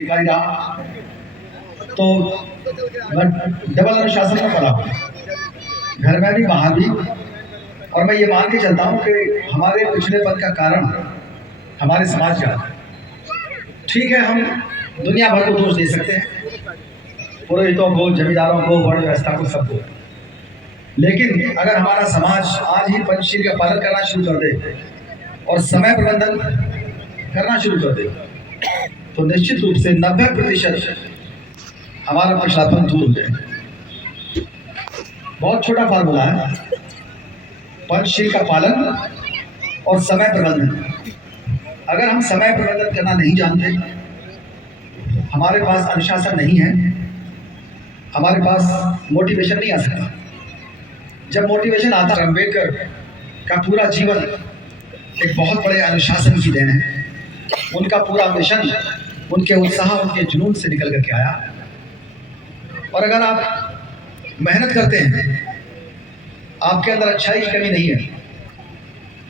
दिखाई रहा तो मैं डबल अनुशासन में पड़ा हूँ, घर में भी बाहर भी। और मैं ये मान के चलता हूँ कि हमारे पिछड़ेपन का कारण हमारे समाज का। ठीक है, हम दुनिया भर को दोष दे सकते हैं, पुरोहितों को, जमींदारों को, वर्ण व्यवस्था को, सबको। लेकिन अगर हमारा समाज आज ही पंचशील का पालन करना शुरू कर दे और समय प्रबंधन करना शुरू कर दे तो निश्चित रूप से 90% हमारा पिछड़ापन दूर हो जाए। बहुत छोटा फार्मूला है, पंचशील का पालन और समय प्रबंधन। अगर हम समय प्रबंधन करना नहीं जानते, हमारे पास अनुशासन नहीं है, हमारे पास मोटिवेशन नहीं आ सकता। जब मोटिवेशन आता है, अम्बेडकर का पूरा जीवन एक बहुत बड़े अनुशासन की देन है। उनका पूरा मिशन उनके उत्साह, उनके जुनून से निकल करके आया। और अगर आप मेहनत करते हैं, आपके अंदर अच्छाई की कमी नहीं है।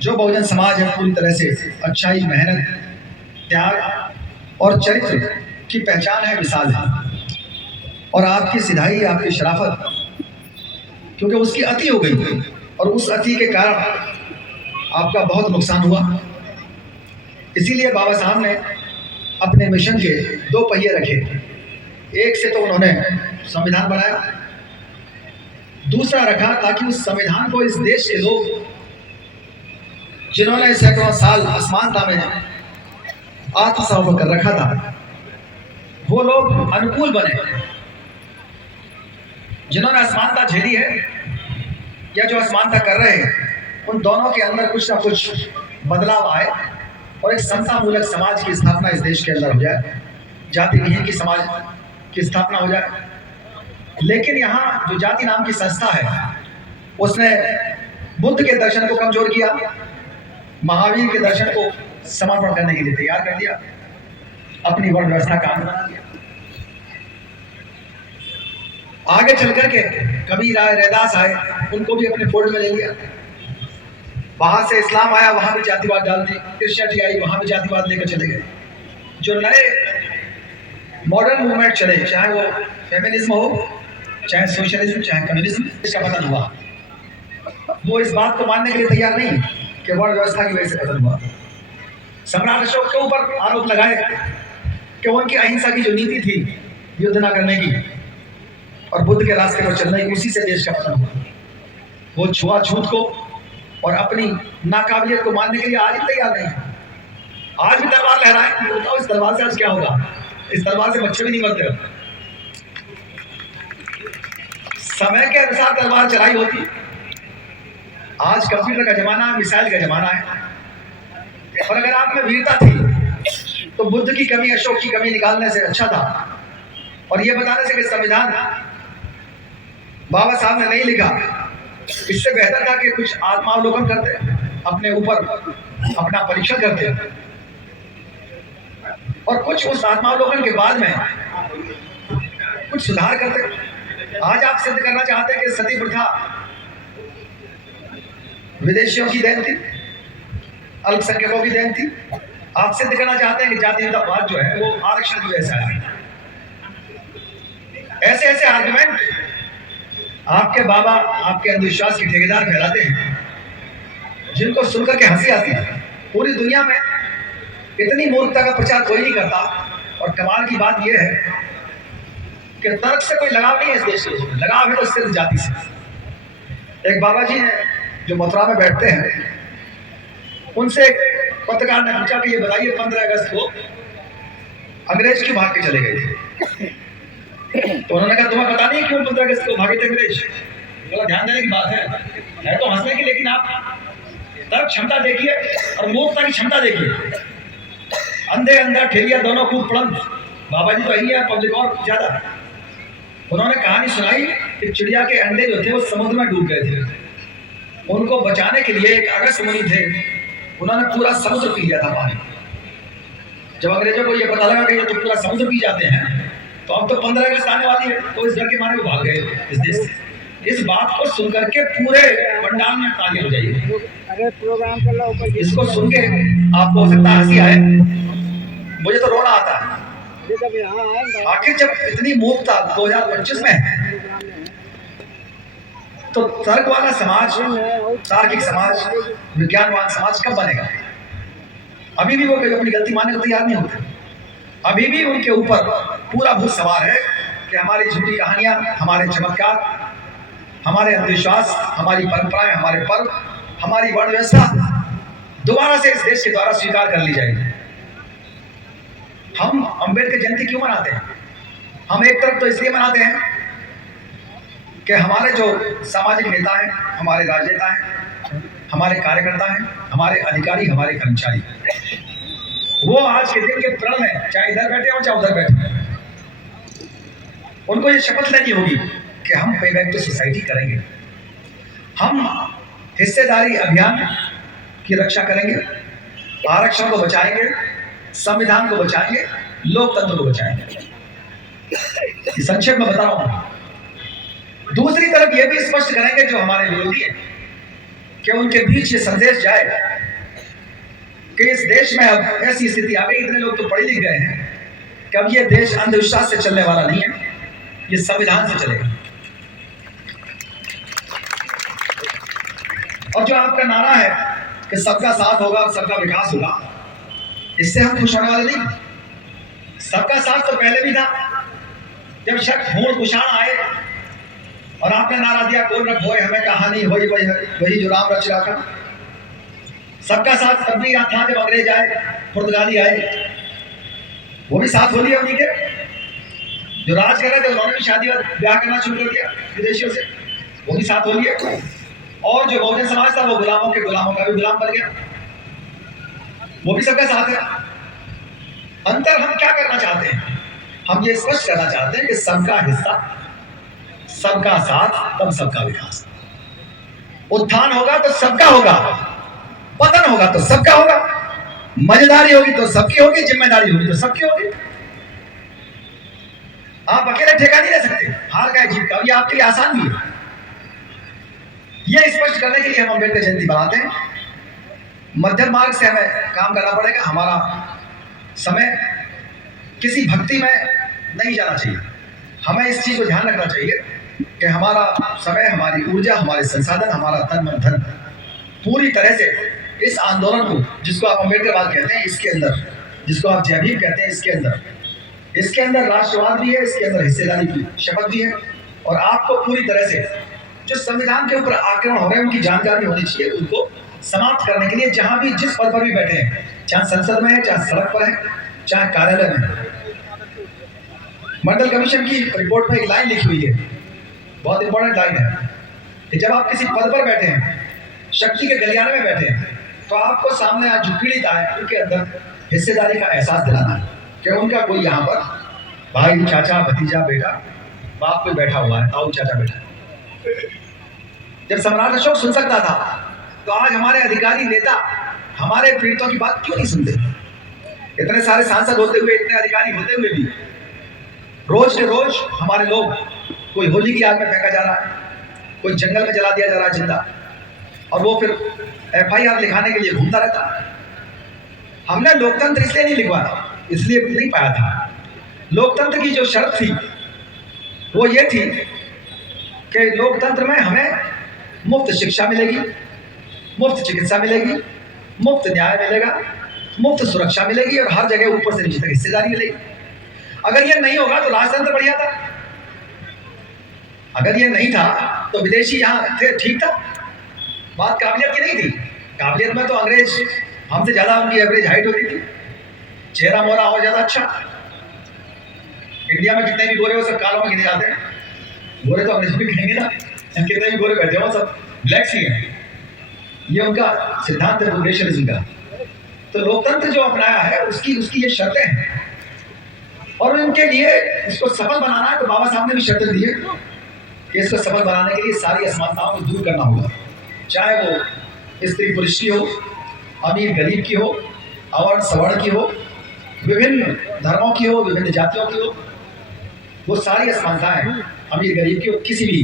जो बहुजन समाज है पूरी तरह से अच्छाई, मेहनत, त्याग और चरित्र की पहचान है, मिसाल है। और आपकी सिधाई, आपकी शराफत, क्योंकि उसकी अति हो गई और उस अति के कारण आपका बहुत नुकसान हुआ। इसीलिए बाबा साहब ने अपने मिशन के 2 पहिए रखे। एक से तो उन्होंने संविधान बनाया, दूसरा रखा ताकि उस संविधान को इस देश के लोग, जिन्होंने सैकड़ों साल असमानता में आत्मसमर्पण कर रखा था, वो लोग अनुकूल बने। जिन्होंने असमानता झेली है या जो असमानता कर रहे हैं, उन दोनों के अंदर कुछ ना कुछ बदलाव आए और एक समता मूलक समाज की स्थापना इस देश के अंदर हो जाए, जाति विहीन की समाज की स्थापना हो जाए। लेकिन यहाँ जो जाति नाम की संस्था है, उसने बुद्ध के दर्शन को कमजोर किया, महावीर के दर्शन को समर्पण करने के लिए तैयार कर दिया, अपनी वर्ण व्यवस्था का अंग बना दिया। आगे चल करके कबीर आए, रैदास आए, उनको भी अपने फोल्ड में ले लिया। वहां से इस्लाम आया, वहां भी जातिवाद डाल दी। क्रिश्चियनिटी आई, वहां भी जातिवाद लेकर चले गए। जो नए मॉडर्न मूवमेंट चले, चाहे वो फेमिनिज्म हो, चाहे सोशलिज्म, चाहे कम्युनिज्म, इसका पतन हुआ। वो इस बात को मानने के लिए तैयार नहीं कि वर्ण व्यवस्था की वजह से पतन हुआ। सम्राट अशोक के ऊपर आरोप लगाए कि उनकी अहिंसा की जो नीति थी, युद्ध न करने की और बुद्ध के रास्ते पर चलने की, उसी से देश का पतन हुआ। वो छुआछूत को और अपनी नाकाबिलियत को मानने के लिए आज भी तैयार नहीं है। आज भी तलवार लहराए, बताओ इस तलवार से आज क्या होगा? इस तलवार से बच्चे भी नहीं मरते। समय के अनुसार तलवार चलाई होती। आज कंप्यूटर का जमाना है, मिसाइल का जमाना है। और अगर आप में वीरता थी तो बुद्ध की कमी, अशोक की कमी निकालने से अच्छा था। और ये बताने से कि संविधान बाबा साहब ने नहीं लिखा, इससे बेहतर था कि कुछ आत्मावलोकन करते, अपने ऊपर अपना परीक्षण करते और कुछ उस आत्मावलोकन के बाद में कुछ सुधार करते। आज आप सिद्ध करना चाहते हैं कि सती प्रथा विदेशियों की देन थी, अल्पसंख्यकों की देन थी। आप सिद्ध करना चाहते हैं कि जातिवाद जो है वो आरक्षण की वजह से आया। ऐसे ऐसे आर्गुमेंट आपके बाबा, आपके अंधविश्वास के ठेकेदार फैलाते हैं, जिनको सुनकर के हंसी आती है। पूरी दुनिया में इतनी मूर्खता का प्रचार कोई नहीं करता। और कमाल की बात यह है कि तर्क से कोई लगाव नहीं है इस देश के, लगाव है तो सिर्फ जाति से। एक बाबा जी हैं जो मथुरा में बैठते हैं, उनसे एक पत्रकार ने पूछा कि ये बताइए 15 अगस्त को अंग्रेज क्यों भाग के चले गए थे? तो उन्होंने कहा तुम्हें पता नहीं क्यों 15 अगस्त को भागे थे अंग्रेज? बोला ध्यान देने की बात है तो हंसने की, लेकिन आप तर्क क्षमता देखिए और मूर्खता की क्षमता देखिए। अंधे अंधा ठेलिया दोनों खूब पड़ंत। बाबा जी तो यही है, पब्लिक और ज्यादा। उन्होंने कहानी सुनाई कि चिड़िया के अंडे जो थे वो समुद्र में डूब गए थे। उनको बचाने के लिए एक अगस्त मुनि थे, उन्होंने पूरा समुद्र पी लिया था पानी। जब अंग्रेजों को ये पता लगा कि ये तो पूरा समुद्र पी जाते हैं, तो अब तो 15 अगस्त आने वाली है, तो इस डर के मारे वो भाग गए इस देश से। इस बात को सुनकर के पूरे पंडाल में ताली हो जाएगी। अरे प्रोग्राम कर लो। इसको सुन के आपको हो सकता है हंसी आए, मुझे तो रोना आता है। आखिर जब इतनी मूर्खता 2025 में है, तो तर्क वाला समाज, तार्किक समाज, विज्ञानवान समाज कब बनेगा? अभी भी वो कभी अपनी गलती मानने को तैयार नहीं होते। अभी भी उनके ऊपर पूरा भूत सवार है कि हमारी झूठी कहानियां, हमारे चमत्कार, हमारे अंधविश्वास, हमारी परंपराएं, हमारे पर्व, हमारी वर्ण व्यवस्था दोबारा से इस देश के द्वारा स्वीकार कर ली जाएगी। हम अंबेडकर जयंती क्यों मनाते हैं? हम एक तरफ तो इसलिए मनाते हैं कि हमारे जो सामाजिक नेता हैं, हमारे राजनेता हैं, हमारे कार्यकर्ता हैं, हमारे अधिकारी, हमारे कर्मचारी, वो आज के दिन के प्रण में, चाहे इधर बैठे हो चाहे उधर बैठे, उनको ये शपथ लेनी होगी कि हम पे बैक टू सोसाइटी करेंगे। हम हिस्सेदारी अभियान की रक्षा करेंगे, आरक्षण को बचाएंगे, संविधान को बचाएंगे, लोकतंत्र को बचाएंगे। संक्षेप में बता रहा हूं। दूसरी तरफ यह भी स्पष्ट करेंगे जो हमारे विरोधी हैं कि उनके बीच ये संदेश जाए कि इस देश में अब ऐसी स्थिति आ गई, इतने लोग तो पढ़े लिख गए हैं कि अब ये देश अंधविश्वास से चलने वाला नहीं है, ये संविधान से चलेगा। और जो आपका नारा है कि सबका साथ होगा, सबका विकास होगा, इससे हम खुश होने वाले नहीं। सबका साथ तो पहले भी था, जब शक होड़ कुशाण आए और आपने नारा दिया कौन रख होए हमें कहानी होई वही जो राम रच रखा। सबका साथ तब भी था जब अंग्रेज आए, पुर्तगाली आए, वो भी साथ हो लिया उन्हीं के। जो राज कर रहे थे उन्होंने भी शादी ब्याह करना शुरू कर दिया विदेशियों से, वो भी साथ हो लिया। और जो बहुजन समाज था वो गुलामों के गुलामों का भी गुलाम बन गया, वो भी सबका साथ है। अंतर हम क्या करना चाहते हैं? हम ये स्पष्ट करना चाहते हैं कि सबका हिस्सा, सबका साथ, तब सबका विकास। उत्थान होगा तो सबका होगा, पतन होगा तो सबका होगा, मजेदारी होगी तो सबकी होगी, जिम्मेदारी होगी तो सबकी होगी। आप अकेले ठेका नहीं ले सकते हार का जीत का, ये आपके लिए आसान भी है। ये स्पष्ट करने के लिए हम अम्बेडकर जयंती बनाते हैं। मध्यम मार्ग से हमें काम करना पड़ेगा। हमारा समय किसी भक्ति में नहीं जाना चाहिए। हमें इस चीज को ध्यान रखना चाहिए कि हमारा समय, हमारी ऊर्जा, हमारे संसाधन, हमारा तन मन धन पूरी तरह से इस आंदोलन को, जिसको आप अम्बेडकरवाद कहते हैं, इसके अंदर, जिसको आप जय भीम कहते हैं, इसके अंदर राष्ट्रवाद भी है, इसके अंदर हिस्सेदारी की शपथ भी है। और आपको पूरी तरह से जो संविधान के ऊपर आक्रमण हो रहे हैं उनकी जानकारी होनी चाहिए, उनको समाप्त करने के लिए जहां भी जिस पद पर भी बैठे हैं, चाहे संसद में है, चाहे सड़क पर है, चाहे कार्यालय में है। मंडल कमीशन की रिपोर्ट में एक लाइन लिखी हुई है, बहुत इंपॉर्टेंट लाइन है, कि जब आप किसी पद पर बैठे हैं, शक्ति के गलियारे में बैठे हैं, तो आपको सामने आज जो पीड़ित आए उनके अंदर हिस्सेदारी का एहसास दिलाना है कि उनका कोई यहाँ पर भाई, चाचा, भतीजा, बेटा, बाप कोई बैठा हुआ है, ताऊ, चाचा बैठा। जब सम्राट अशोक सुन सकता था, तो आज हमारे अधिकारी नेता हमारे पीड़ितों की बात क्यों नहीं सुनते? इतने सारे सांसद होते हुए, इतने अधिकारी होते हुए भी रोज के रोज हमारे लोग, कोई होली की आग में फेंका जा रहा है, कोई जंगल में जला दिया जा रहा है जिंदा, और वो फिर FIR लिखाने के लिए घूमता रहता। हमने लोकतंत्र इसलिए नहीं लिखवाया, इसलिए नहीं पाया था। लोकतंत्र की जो शर्त थी वो ये थी कि लोकतंत्र में हमें मुफ्त शिक्षा मिलेगी, मुफ्त चिकित्सा मिलेगी, मुफ्त न्याय मिलेगा, मुफ्त सुरक्षा मिलेगी, और हर जगह ऊपर से नीचे तक हिस्सेदारी मिलेगी। अगर ये नहीं होगा तो राजतंत्र बढ़िया था। अगर ये नहीं था तो विदेशी यहाँ थे, ठीक था। बात काबिलियत की नहीं थी। काबिलियत में तो अंग्रेज हमसे ज्यादा, उनकी एवरेज हाइट होती थी, चेहरा मोहरा और ज्यादा अच्छा। इंडिया में कितने भी गोरे हो सब कालों में गिने जाते हैं। गोरे तो अंग्रेज भी कहेंगे ना, कितने भी गोरे बैठे हो सब ब्लैक्स ही हैं। ये उनका सिद्धांत है प्रोग्रेशनिज्म का। तो लोकतंत्र जो अपनाया है उसकी ये शर्तें हैं, और उनके लिए इसको सफल बनाना है तो बाबा साहब ने भी शर्तें दी है कि इसको सफल बनाने के लिए सारी असमानताओं को दूर करना होगा, चाहे वो स्त्री पुरुष की हो, अमीर गरीब की हो, अवर्ण सवर्ण की हो, विभिन्न धर्मों की हो, विभिन्न जातियों की हो। वो सारी असमानताएं अमीर गरीब की किसी भी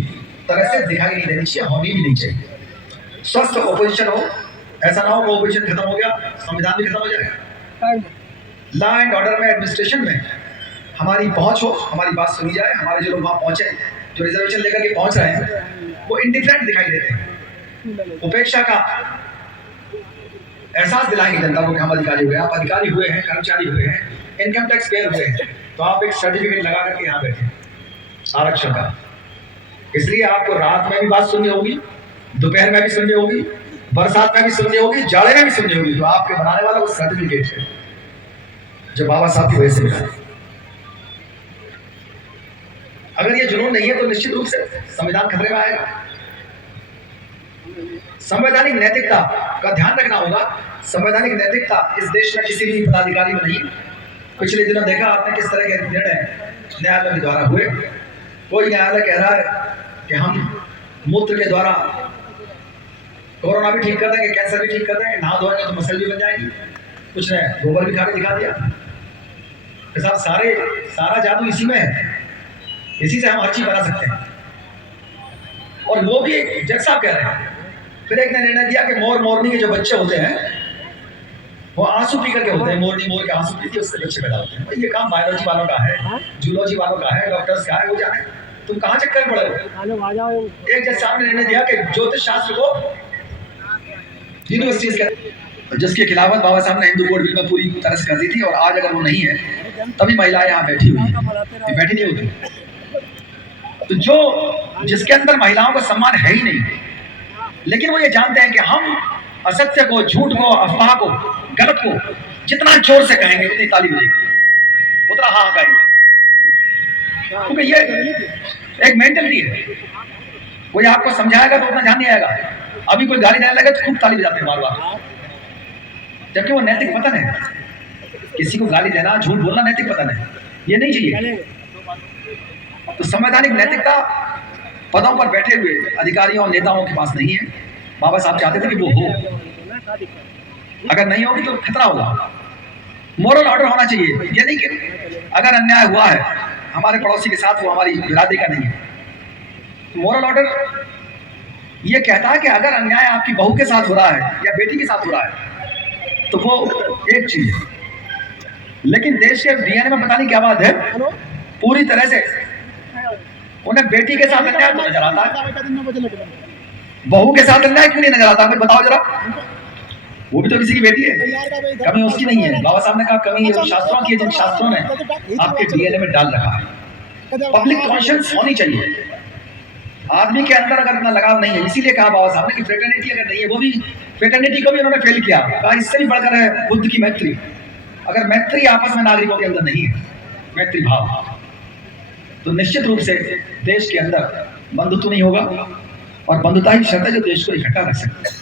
तरह से दिखाई नहीं देनी चाहिए, होनी भी नहीं चाहिए। स्वस्थ ओपोजिशन हो, ऐसा ना हो कि ओपोजिशन खत्म हो गया संविधान भी खत्म हो जाएगा। लॉ एंड ऑर्डर में, एडमिनिस्ट्रेशन में हमारी पहुंच हो, हमारी बात सुनी जाए, हमारे जो लोग वहां पहुंचे, जो रिजर्वेशन लेकर के पहुंच रहे हैं, वो इंडिफरेंट दिखाई देते हैं। उपेक्षा का एहसास दिलाएंगे जनता को कि हम अधिकारी हुए, आप अधिकारी हुए हैं, कर्मचारी हुए हैं, इनकम टैक्स पेयर हुए हैं, तो आप एक सर्टिफिकेट लगा करके यहाँ बैठे आरक्षण का। इसलिए आपको रात में भी बात सुननी होगी, दोपहर में भी सुननी होगी, बरसात में भी सुननी होगी, जाड़े में भी सुननी होगी। जो आपके बनाने वाला वो सर्टिफिकेट है जो बाबा साहब की वजह से मिला। अगर ये जुनून नहीं है तो निश्चित रूप से संविधान खतरे में आएगा। संवैधानिक नैतिकता का ध्यान रखना होगा। संवैधानिक नैतिकता इस देश में किसी भी पदाधिकारी में नहीं। पिछले दिनों देखा आपने किस तरह के निर्णय न्यायालय के द्वारा हुए। कोई न्यायालय कह रहा है कि हम मूत्र के द्वारा कोरोना भी ठीक कर देंगे, कैंसर भी ठीक कर देंगे, नहा धोएंगे तो मसल भी बन जाएंगी। कुछ ने गोबर भी खा के दिखा दिया। तो सारा जादू इसी में है, इसी से हम हर चीज बना सकते हैं। और वो भी जज साहब कह रहे हैं। फिर एक ने निर्णय दिया कि मोरनी के जो बच्चे होते हैं वो आंसू पी करके होते हैं। मोरनी मोर के आंसू पीती है, उससे बच्चे पैदा होते हैं। भाई ये काम बायोलॉजी वालों का है, जूलॉजी वालों का है, डॉक्टर्स का है, वो जाने। तुम कहाँ चक्कर में पड़े हो? एक जज साहब ने निर्णय दिया कि ज्योतिष शास्त्र को यूनिवर्सिटीज जिसके खिलाफत बाबा साहब ने हिंदू कोड बिल में पूरी तरह से कर दी थी। और आज अगर वो नहीं है तभी महिलाएं यहाँ बैठी हुई है, बैठी नहीं होती। तो जो जिसके अंदर महिलाओं का सम्मान है ही नहीं, लेकिन वो ये जानते हैं कि हम असत्य को, झूठ को, अफवाह को, गलत को जितना जोर से कहेंगे उतनी ताली बजेगी, उतना हाँ कहेंगे। क्योंकि ये एक मेंटलिटी है। कोई आपको समझाएगा तो उतना ध्यान नहीं आएगा। अभी कोई गाली देने लगे तो खूब ताली बजाते हैं बार बार, जबकि वो नैतिक पतन है। किसी को गाली देना, झूठ बोलना नैतिक पतन है, ये नहीं चाहिए। तो संवैधानिक नैतिकता पदों पर बैठे हुए अधिकारियों और नेताओं के पास नहीं है। बाबा साहब चाहते थे कि वो हो, अगर नहीं होगी तो खतरा होगा। मोरल ऑर्डर होना चाहिए। ये नहीं कि अगर अन्याय हुआ है हमारे पड़ोसी के साथ, वो हमारी बिरादरी का नहीं है। मोरल ऑर्डर ये कहता है कि अगर अन्याय आपकी बहू के साथ हो रहा है या बेटी के साथ हो रहा है तो वो एक चीज है। लेकिन देश के डीएनए में पता नहीं क्या बात है, पूरी तरह से उन्हें बेटी के साथ अन्याय तो नजर आता है, बहू के साथ अन्याय क्यों नहीं नजर आता? बताओ जरा। वो भी तो किसी की बेटी है, कमी उसकी नहीं है। बाबा साहब ने कहा कमी है शास्त्रों की, जिन शास्त्रों ने आपके डीएनए में डाल रखा है। पब्लिक कॉन्शियस होनी चाहिए। आदमी के अंदर अगर इतना लगाव नहीं है, इसीलिए कहा बाबा साहब ने कि फ्रेटर्निटी अगर नहीं है, वो भी फ्रेटर्निटी को भी उन्होंने फेल किया। कहा इससे भी बढ़कर है बुद्ध की मैत्री। अगर मैत्री आपस में नागरिकों के अंदर नहीं है, मैत्री भाव, तो निश्चित रूप से देश के अंदर बंधुत्व नहीं होगा। और बंधुता ही शर्त है जो देश को इकट्ठा रख सकते हैं।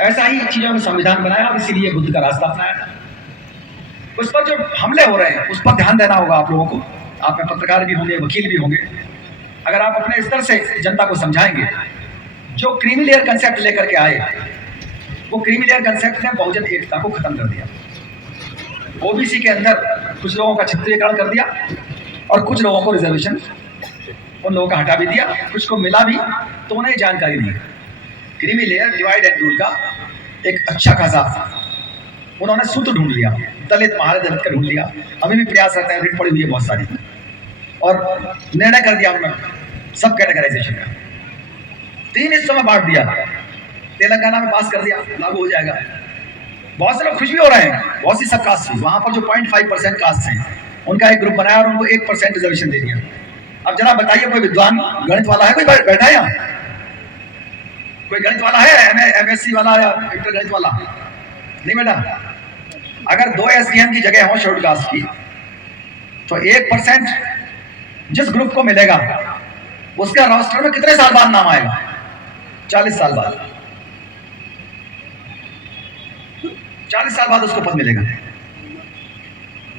ऐसा ही चीजों में संविधान बनाया और इसीलिए बुद्ध का रास्ता अपनाया। उस पर जो हमले हो रहे हैं उस पर ध्यान देना होगा आप लोगों को। आप में पत्रकार भी होंगे, वकील भी होंगे। अगर आप अपने स्तर से जनता को समझाएंगे, जो क्रीमी लेयर कंसेप्ट लेकर के आए, वो क्रीमी लेयर कंसेप्ट ने बहुजन एकता को खत्म कर दिया। ओबीसी के अंदर कुछ लोगों का छित्रीकरण कर दिया और कुछ लोगों को रिजर्वेशन उन लोगों का हटा भी दिया, कुछ को मिला भी तो उन्हें जानकारी नहीं है। Creamy layer divide and rule का एक अच्छा खासा उन्होंने सूत्र ढूंढ लिया, दलित महादलित का ढूंढ लिया। अभी भी प्रयास करते हैं, रिट पड़ी हुई है बहुत सारी, और निर्णय कर दिया उन्होंने सब कैटेगराइजेशन का। 3 हिस्सों में बांट दिया, तेलंगाना में पास कर दिया, लागू हो जाएगा। बहुत से लोग खुश भी हो रहे हैं, बहुत सी सब कास्ट थी वहां पर जो 0.5% कास्ट हैं उनका एक ग्रुप बनाया और उनको 1% रिजर्वेशन दे दिया। अब जरा बताइए, कोई विद्वान गणित वाला है कोई बैठा है यहाँ? कोई गणित वाला है, एमएससी वाला या इंटर गणित वाला? नहीं बेटा। अगर 2 एसडीएम की जगह हो शेड्यूल कास्ट की तो 1% जिस ग्रुप को मिलेगा उसका रोस्टर में कितने साल बाद नाम आएगा? 40 साल बाद। 40 साल बाद उसको पद मिलेगा।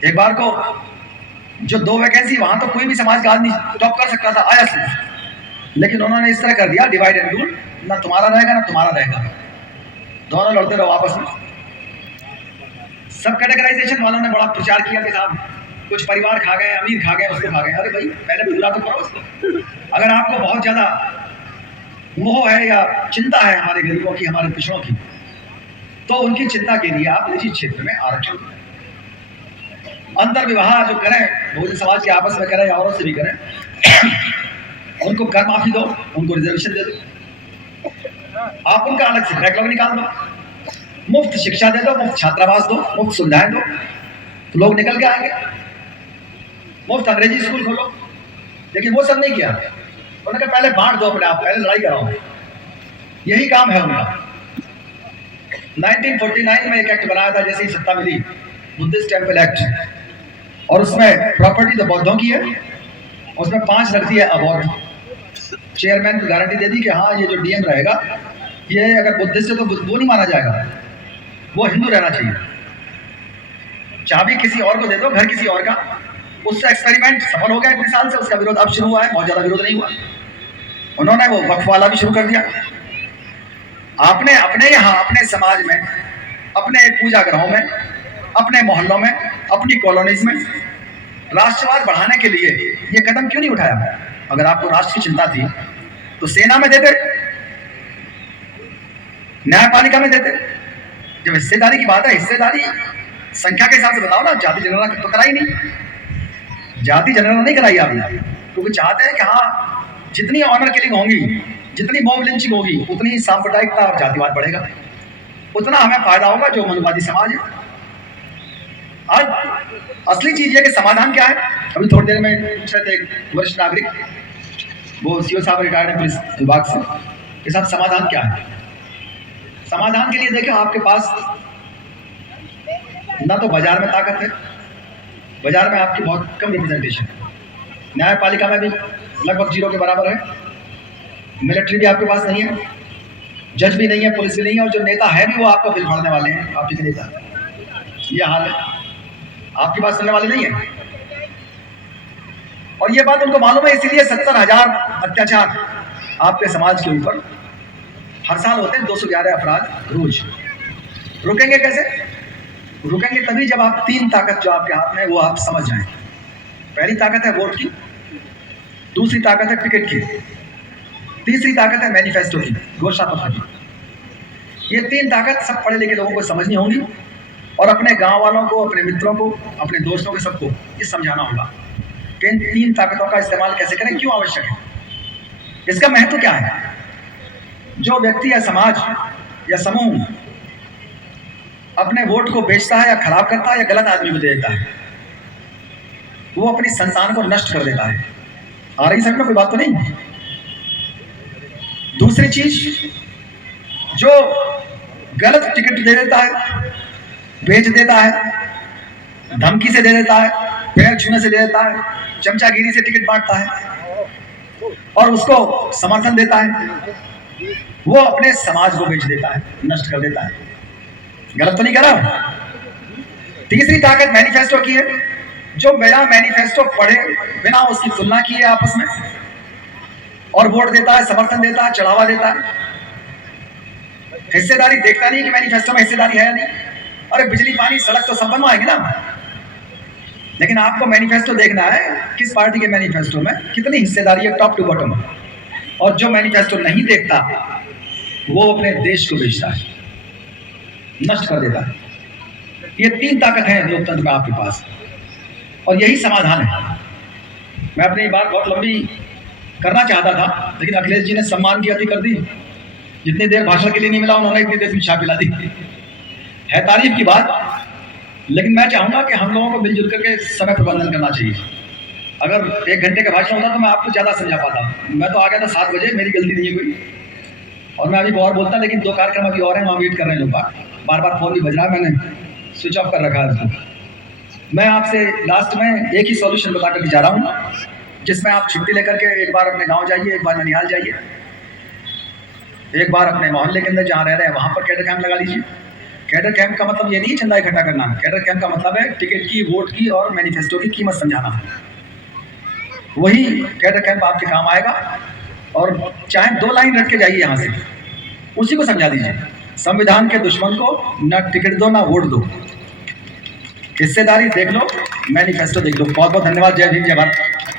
एक बार को जो 2 वैकेंसी वहां तो कोई भी समाज का आदमी टॉप कर सकता था, आया से, लेकिन उन्होंने इस तरह कर दिया डिवाइड एंड रूल, ना तुम्हारा रहेगा ना तुम्हारा रहेगा, दोनों लड़ते रहो आपस में। सब कैटेगराइजेशन वालों ने बड़ा प्रचार किया कि साहब कुछ परिवार खा गए, अमीर खा गए, उसको खा गए। अरे भाई पहले पूरा तो करो उसको। अगर आपको बहुत ज्यादा मोह है या चिंता है हमारे गरीबों की, हमारे पिछड़ों की, तो उनकी चिंता के लिए आप निजी क्षेत्र में आरक्षण अंतर विवाह जो करें बहुजन समाज के आपस में करें या औरों से भी करें, उनको कर माफी दो, उनको रिजर्वेशन दे दो, आप उनका अलग से बैकलॉग निकाल दो, मुफ्त शिक्षा दे दो, मुफ्त छात्रावास दो, मुफ्त सुविधाएं दो, तो लोग निकल के आएंगे। मुफ्त अंग्रेजी स्कूल खोलो, लेकिन वो सब नहीं किया। उन्होंने कहा पहले बांट दो अपने आप, पहले लड़ाई कराओ। यही काम है उनका। 1949 में एक एक्ट बनाया था जैसे ही सत्ता मिली, बुद्धिस्ट टेम्पल एक्ट, और उसमें प्रॉपर्टी तो बौद्धों की है, उसमें 5 रख दिया अबौद्ध। चेयरमैन को गारंटी दे दी कि हाँ ये जो डीएम रहेगा ये अगर बुद्धिस्ट है तो वो नहीं माना जाएगा, वो हिंदू रहना चाहिए। चाबी किसी और को दे दो, घर किसी और का। उससे एक्सपेरिमेंट सफल हो गया इतने साल से, उसका विरोध अब शुरू हुआ है, बहुत ज़्यादा विरोध नहीं हुआ। उन्होंने वो वक्फ वाला भी शुरू कर दिया। आपने अपने यहाँ, अपने समाज में, अपने पूजा ग्रहों में, अपने मोहल्लों में, अपनी कॉलोनीज में राष्ट्रवाद बढ़ाने के लिए ये कदम क्यों नहीं उठाया? अगर आपको राष्ट्र की चिंता थी तो सेना में देते, न्यायपालिका में देते। जब हिस्सेदारी की बात है, हिस्सेदारी संख्या के हिसाब से बताओ ना। जाति जनगणना तो कराई नहीं, जाति जनगणना नहीं कराई आपने, क्योंकि चाहते हैं कि हाँ जितनी ऑनर किलिंग होंगी, जितनी मॉब लिंचिंग होगी, उतनी ही सांप्रदायिकता और जातिवाद बढ़ेगा, उतना हमें फायदा होगा जो मनुवादी समाज है। आज असली चीज है कि समाधान क्या है। अभी थोड़ी देर में पूछ रहे थे एक वरिष्ठ नागरिक, वो सीओ साहब रिटायर्ड है पुलिस विभाग से, के साथ समाधान क्या है। समाधान के लिए देखिए, आपके पास ना तो बाजार में ताकत है, बाजार में आपकी बहुत कम रिप्रेजेंटेशन, न्यायपालिका में भी लगभग 0 के बराबर है, मिलिट्री भी आपके पास नहीं है, जज भी नहीं है, पुलिस भी नहीं है, और जो नेता है भी वो आपको बिल फाड़ने वाले हैं, आपके नेता। ये हाल है, आपके पास सुनने वाले नहीं है। और ये बात उनको मालूम है, इसीलिए 70,000 अत्याचार आपके समाज के ऊपर हर साल होते हैं। 211 अपराध रोज। रुकेंगे कैसे? रुकेंगे तभी जब आप 3 ताकत जो आपके हाथ में है वो आप समझ जाएं। पहली ताकत है वोट की, दूसरी ताकत है टिकट की, तीसरी ताकत है मैनिफेस्टो की, घोषणा पत्र की। ये 3 ताकत सब पढ़े लिखे लोगों को समझनी होगी, और अपने गांव वालों को, अपने मित्रों को, अपने दोस्तों को, सबको ये समझाना होगा कि इन 3 ताकतों का इस्तेमाल कैसे करें, क्यों आवश्यक है, इसका महत्व क्या है। जो व्यक्ति या समाज या समूह अपने वोट को बेचता है या खराब करता है या गलत आदमी को दे देता है, वो अपनी संतान को नष्ट कर देता है। आ रही समझ में कोई बात तो नहीं। दूसरी चीज, जो गलत टिकट दे देता है, बेच देता है, धमकी से दे देता है, पैर छूने से दे देता है, चमचागिरी से टिकट बांटता है और उसको समर्थन देता है, वो अपने समाज को बेच देता है, नष्ट कर देता है। गलत तो नहीं करा। तीसरी ताकत मैनिफेस्टो की है। जो मेरा मैनिफेस्टो पढ़े बिना उसकी तुलना किए आपस में और वोट देता है, समर्थन देता है, चढ़ावा देता है, हिस्सेदारी देखता नहीं कि मैनिफेस्टो में हिस्सेदारी है या नहीं। अरे बिजली पानी सड़क तो सब बनवाएंगे ना, लेकिन आपको मैनिफेस्टो देखना है किस पार्टी के मैनिफेस्टो में कितनी हिस्सेदारी है, टॉप टू बॉटम। और जो मैनिफेस्टो नहीं देखता वो अपने देश को बेचता है, नष्ट कर देता है। ये 3 ताकत है लोकतंत्र में आपके पास, और यही समाधान है। मैं अपनी बात बहुत लंबी करना चाहता था, लेकिन अखिलेश जी ने सम्मान की अति कर दी। जितनी देर भाषण के लिए नहीं मिला उन्होंने इतनी देर चाय पिला दी। है तारीफ की बात, लेकिन मैं चाहूँगा कि हम लोगों को मिलजुल करके समय प्रबंधन करना चाहिए। अगर 1 घंटे का भाषण होता तो मैं आपको ज़्यादा समझा पाता। मैं तो आ गया था 7 बजे, मेरी गलती नहीं है कोई, और मैं अभी और बोलता, लेकिन 2 कार्यक्रम अभी और हैं, वहाँ वेट कर रहे हैं लोग। बार बार फ़ोन भी बज रहा है, मैंने स्विच ऑफ कर रखा है उसको। मैं आपसे लास्ट में एक ही सॉल्यूशन बता करके जा रहा हूँ, जिसमें आप छुट्टी लेकर के एक बार अपने गाँव जाइए, एक बार ननिहाल जाइए, एक बार अपने मोहल्ले के अंदर जहाँ रह रहे हैं वहाँ पर कैडर कैंप लगा लीजिए। कैडर कैंप का मतलब ये नहीं चंदा इकट्ठा करना। कैडर कैंप का मतलब है टिकट की, वोट की और मैनिफेस्टो की कीमत समझाना। वही कैडर कैंप आपके काम आएगा। और चाहे 2 लाइन रट के जाइए यहाँ से, उसी को समझा दीजिए। संविधान के दुश्मन को ना टिकट दो ना वोट दो, हिस्सेदारी देख लो, मैनिफेस्टो देख लो। बहुत बहुत धन्यवाद। जय भीम, जय भारत।